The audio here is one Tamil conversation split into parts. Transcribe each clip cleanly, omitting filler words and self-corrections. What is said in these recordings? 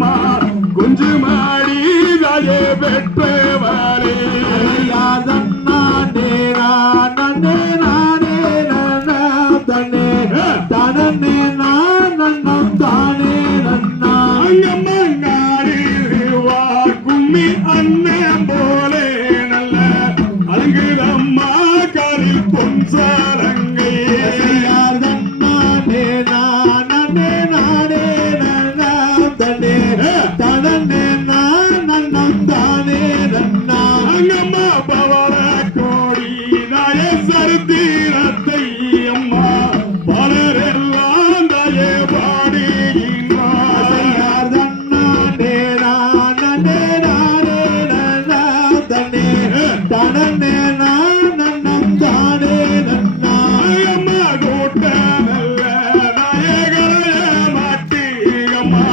அம்மா குஞ்சு மாடி தாயே பெற்றவாரே தன்னானே நானே நானே தன்னே தனனே நானம் தானே நன்னா அங்கம்மாடி வா கும்மி அண்ணன் போலே நல்ல அங்குதம்மா காலில் பொன் சாரங்கை தன்னானே நானே நானே தன்னே தனனே நானம் தானே நன்னா அங்கம்மா பவள கோடி நாய சரித்திரத்தை அம்மா பலரெல்லாம் தாயே பாடுகின்றார் தன்னானே நானே நானே தன்னே தனனே நானம் தானே நன்னா அம்மா கூட்ட நல்ல நாயகரைய மாட்டி அம்மா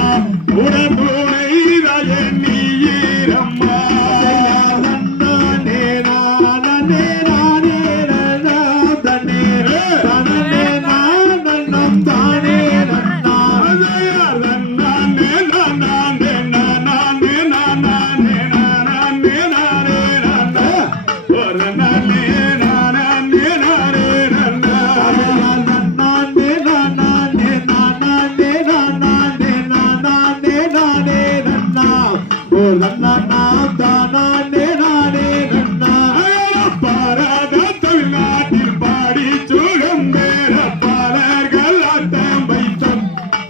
உடம்புனை தாய நீரம்மா தன்னானே நானே நானே தன்னே தனனே நானம் தானே நன்னா தமிழ்நாட்டில் பாடி சுகம் பேர பாலர்கள் ஆட்டம் வைத்தம்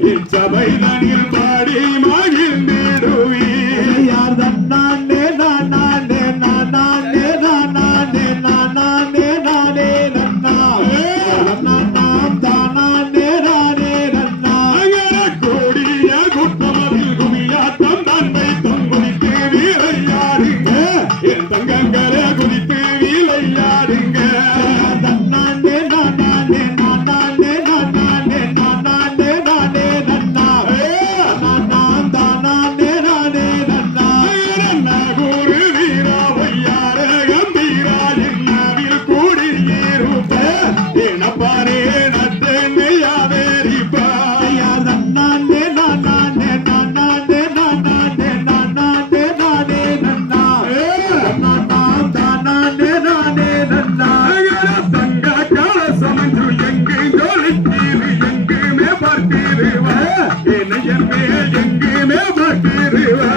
இச்சபைதனில் பாடி மகிழ்ந்திடுவீர் யார் தன்னானே நானே நானே நானே நானே நானே நன்னா நாம் தானே நானே நன்னா கூடிய குற்றமதில் குமியாட்டம் தான் வைத்தம் குதித்து வீரையாடுங்க என் தங்கங்களே குதித்து வீரையாடுங்க தன்னானே நானே நானே நானே நானே நானே நன்னா நாம் தானே நானே நன்னா குரு வீரா வையார கம்பீரா என்னவில் கூடியிருப்ப எனப்பாரே நத்தையாவேரிப்பா யார் தன்னானே நானே நானே நானே நானே நானே நன்னா நாம் தானே நானே நன்னா தங்க கலசமன்று எங்கு ஜொலித்தீரு எங்குமே பார்த்திருவா என்னையமே எங்குமே பார்த்திருவா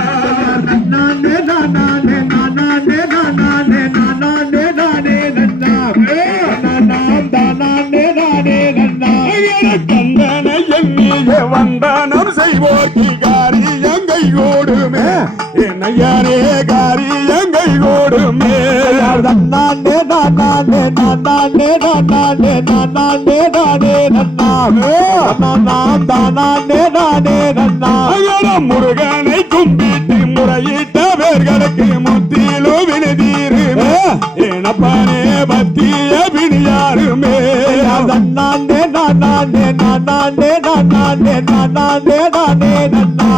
நானே நானே நானே நானே நானே நானே நன்னா நாம் தானே நானே நன்னா கந்தனை எண்ணிய வந்தனம் செய்வோர்க்கு காரியங்கை ஓடுமே என்னையாரே காரியங்கை ஓடுமே நானே நானே நானே நானே நானே நானே நன்னா நாம் தானே நானே நன்னா முருகனை கும்பிட்டு முறையிட்டவர்களுக்கு முத்திலு விழுதீருமே எனப்பானே பத்திய பிணியாருமே நானே நானே நானே நானே நானே நானே நன்னா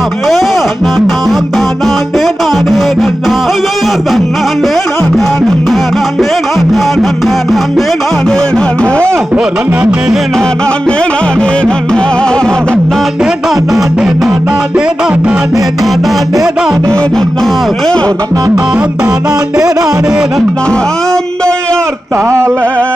நாம் தானே நானே நன்னா தன்னானே நானே நானே நானே நானே நானே ஒரு நன்னே நானே நானே நன்னா நானே நானே நானே நானே நானே நானே நன்னா நாம் தானே நானே நன்னா அம்பையார் தாள